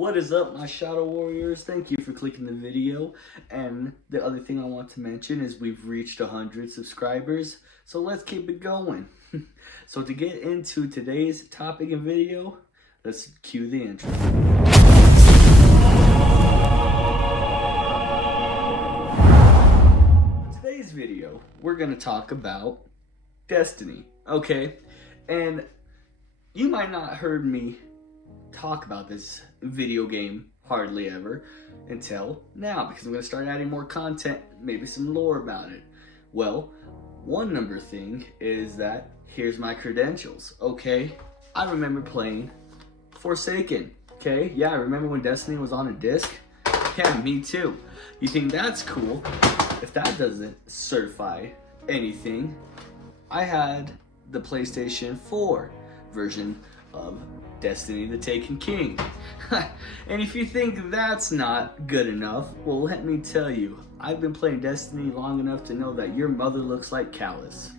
What is up, my Shadow Warriors? Thank you for clicking the video. And the other thing I want to mention is we've reached 100 subscribers, so let's keep it going. So to get into today's topic and video, let's cue the intro. In today's video, we're going to talk about Destiny, okay? And you might not heard me talk about this video game hardly ever until now, because I'm going to start adding more content, maybe some lore about it. Well, one number thing is that here's my credentials, okay? I remember playing Forsaken, okay? Yeah, I remember when Destiny was on a disc. Yeah, me too. You think that's cool? If that doesn't certify anything, I had the PlayStation 4 version of Destiny the Taken King. And if you think that's not good enough, well, let me tell you, I've been playing Destiny long enough to know that your mother looks like Callus.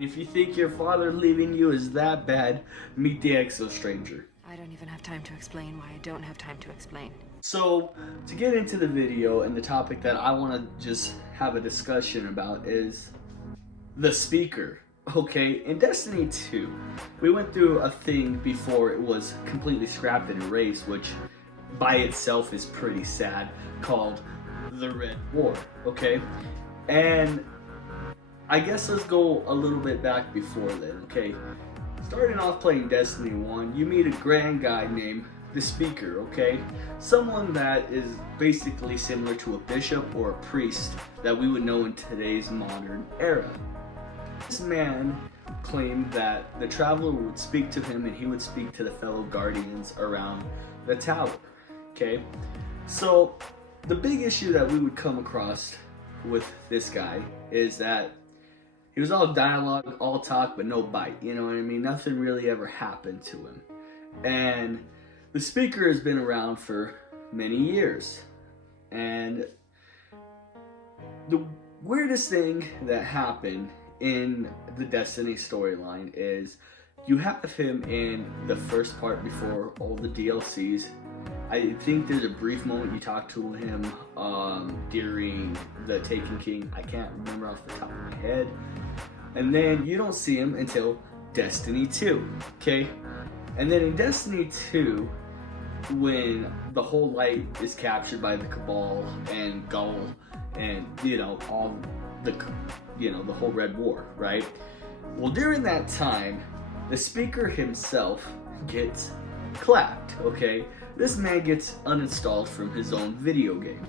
If you think your father leaving you is that bad, meet the Exo Stranger. I don't even have time to explain why I don't have time to explain. So, to get into the video and the topic that I want to just have a discussion about is the speaker. Okay, in Destiny 2, we went through a thing before it was completely scrapped and erased, which by itself is pretty sad, called the Red War, okay? And I guess let's go a little bit back before then, okay? Starting off playing Destiny 1, you meet a grand guy named the Speaker, okay? Someone that is basically similar to a bishop or a priest that we would know in today's modern era. This man claimed that the Traveler would speak to him and he would speak to the fellow Guardians around the tower, okay? So the big issue that we would come across with this guy is that he was all dialogue, all talk, but no bite, you know what I mean? Nothing really ever happened to him. And the Speaker has been around for many years. And the weirdest thing that happened in the Destiny storyline is you have him in the first part before all the DLCs. I think there's a brief moment you talk to him during the Taken King. I can't remember off the top of my head. And then you don't see him until Destiny 2, okay? And then in Destiny 2, when the whole light is captured by the Cabal and Gull and, you know, all the, you know, the whole Red War, right? Well, during that time, the Speaker himself gets clapped, okay? This man gets uninstalled from his own video game.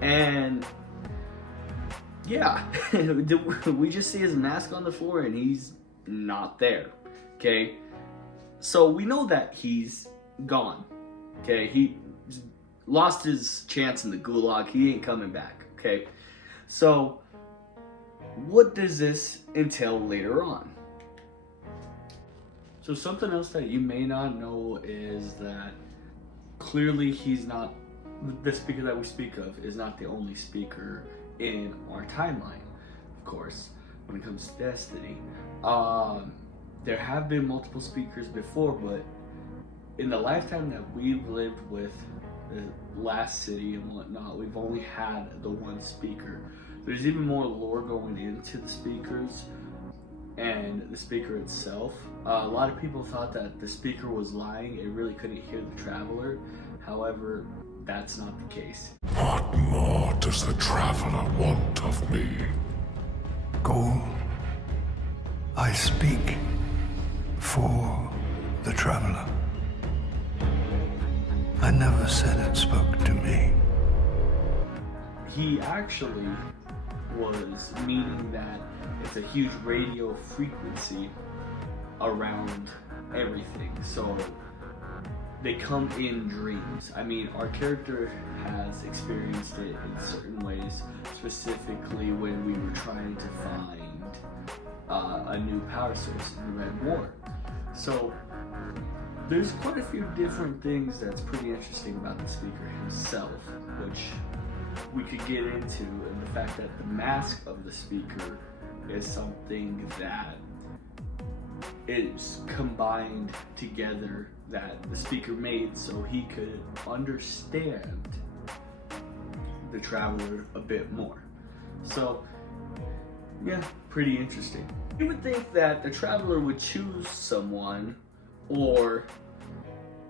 And yeah, we just see his mask on the floor and he's not there, okay? So we know that he's gone, okay? He lost his chance in the gulag. He ain't coming back, okay? So what does this entail later on? So something else that you may not know is that clearly he's not, the Speaker that we speak of is not the only Speaker in our timeline, of course, when it comes to Destiny. There have been multiple Speakers before, but in the lifetime that we've lived with the last city and whatnot, we've only had the one Speaker. There's even more lore going into the Speakers and the Speaker itself. A lot of people thought that the Speaker was lying. It really couldn't hear the Traveler. However, that's not the case. What more does the Traveler want of me? Go. I speak for the Traveler. I never said it spoke to me. He actually was meaning that it's a huge radio frequency around everything. So they come in dreams. I mean, our character has experienced it in certain ways, specifically when we were trying to find a new power source in the Red War. So there's quite a few different things that's pretty interesting about the Speaker himself, which we could get into, and the fact that the mask of the Speaker is something that is combined together that the speaker made so he could understand the traveler a bit more. So yeah, pretty interesting. You would think that the traveler would choose someone, or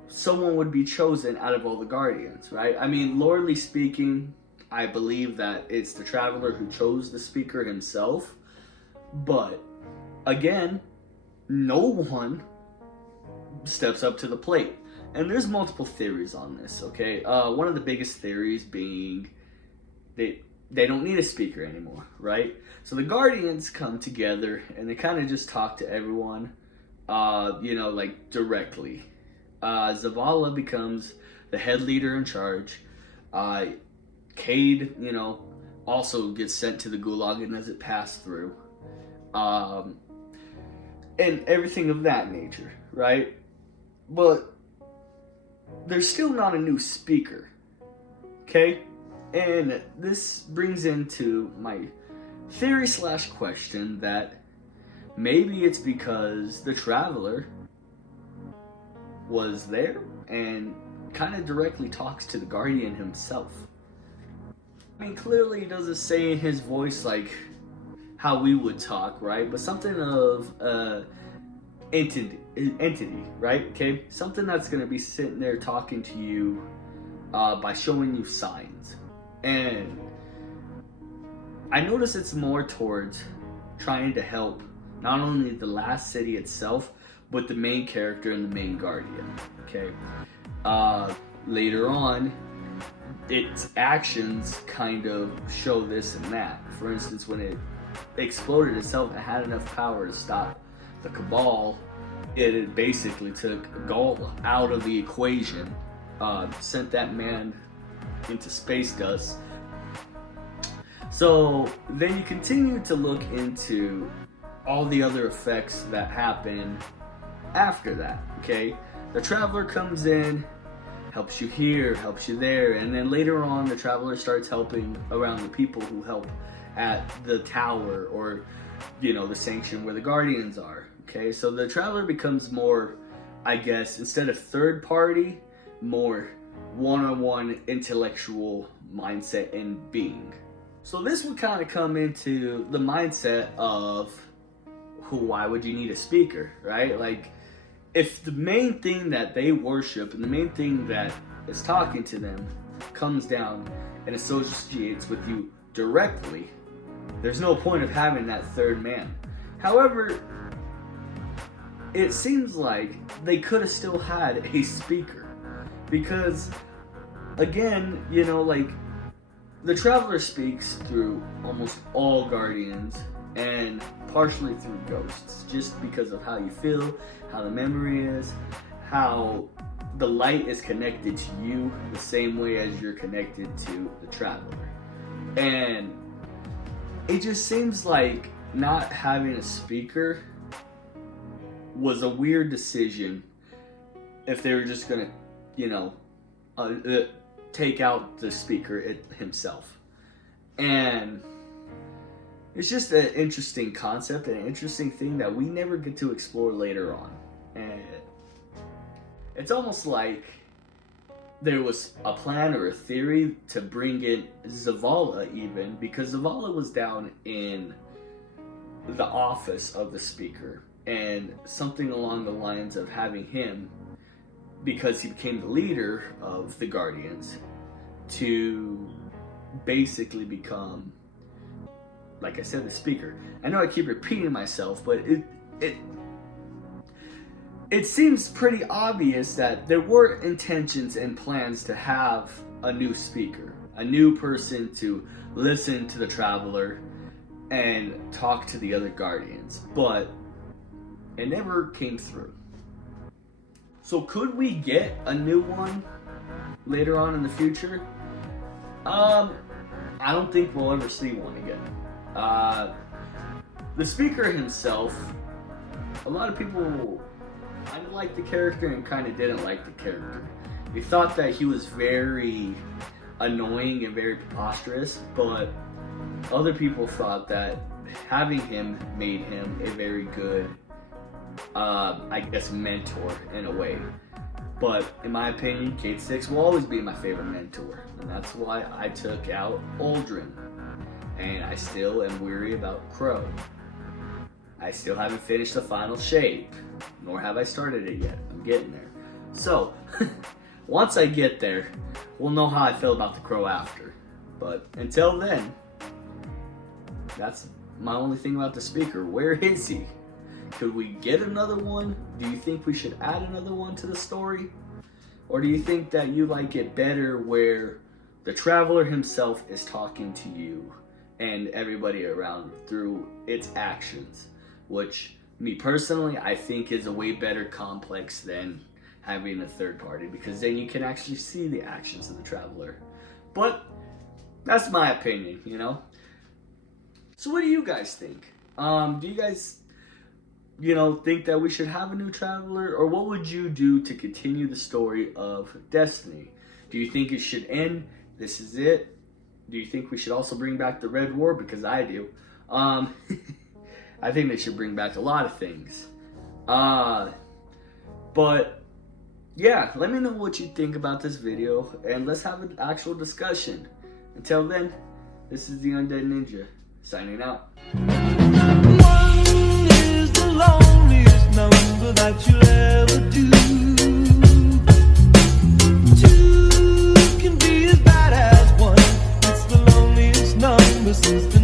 someone would be chosen out of all the guardians, right? I mean, lorally speaking, I believe that it's the traveler who chose the speaker himself, but again, no one steps up to the plate. And there's multiple theories on this, okay? One of the biggest theories being they don't need a speaker anymore, right? So the Guardians come together and they kind of just talk to everyone, like directly. Zavala becomes the head leader in charge. Cade, also gets sent to the Gulag and doesn't pass through. And everything of that nature, right? But there's still not a new speaker, okay? And this brings into my theory / question that maybe it's because the Traveler was there and kind of directly talks to the Guardian himself. I mean, clearly he doesn't say in his voice like how we would talk, right? But something of entity, right? Okay, something that's going to be sitting there talking to you by showing you signs. And I notice it's more towards trying to help not only the last city itself, but the main character and the main guardian. Okay, later on, its actions kind of show this and that. For instance, when it exploded itself, it had enough power to stop the Cabal. It basically took Gaul out of the equation, sent that man into space dust. So then you continue to look into all the other effects that happen after that, okay? The Traveler comes in, helps you here, helps you there, and then later on the Traveler starts helping around the people who help at the tower or, the Sanction where the Guardians are, okay? So the Traveler becomes more, I guess, instead of third party, more one-on-one intellectual mindset and being. So this would kind of come into the mindset of why would you need a speaker, right? Like, if the main thing that they worship and the main thing that is talking to them comes down and associates with you directly, there's no point of having that third man. However, it seems like they could have still had a speaker. Because, again, the Traveler speaks through almost all Guardians and partially through ghosts, just because of how you feel, how the memory is, how the light is connected to you the same way as you're connected to the Traveler. And it just seems like not having a speaker was a weird decision if they were just gonna take out the speaker himself. And it's just an interesting concept and an interesting thing that we never get to explore later on. And it's almost like there was a plan or a theory to bring in Zavala even, because Zavala was down in the office of the speaker, and something along the lines of having him, because he became the leader of the Guardians, to basically become, like I said, the speaker. I know I keep repeating myself, but it seems pretty obvious that there were intentions and plans to have a new speaker, a new person to listen to the Traveler and talk to the other Guardians, but it never came through. So could we get a new one later on in the future? I don't think we'll ever see one again. The speaker himself, a lot of people kind of liked the character and kind of didn't like the character. They thought that he was very annoying and very preposterous, but other people thought that having him made him a very good I guess, mentor in a way. But in my opinion, Kate Six will always be my favorite mentor, and that's why I took out Aldrin. And I still am weary about Crow. I still haven't finished the final shape, nor have I started it yet. I'm getting there. So, once I get there, we'll know how I feel about the Crow after. But until then, that's my only thing about the speaker. Where is he? Could we get another one? Do you think we should add another one to the story? Or do you think that you like it better where the Traveler himself is talking to you and everybody around through its actions? Which, me personally, I think is a way better complex than having a third party, because then you can actually see the actions of the Traveler. But that's my opinion, you know? So what do you guys think? Do you guys, think that we should have a new Traveler? Or what would you do to continue the story of Destiny? Do you think it should end? This is it? Do you think we should also bring back the Red War? Because I do. I think they should bring back a lot of things. But yeah, let me know what you think about this video, and let's have an actual discussion. Until then, this is the Undead Ninja, signing out. 1 is the loneliest number that you'll ever do. 2 can be as bad as 1. It's the loneliest number since the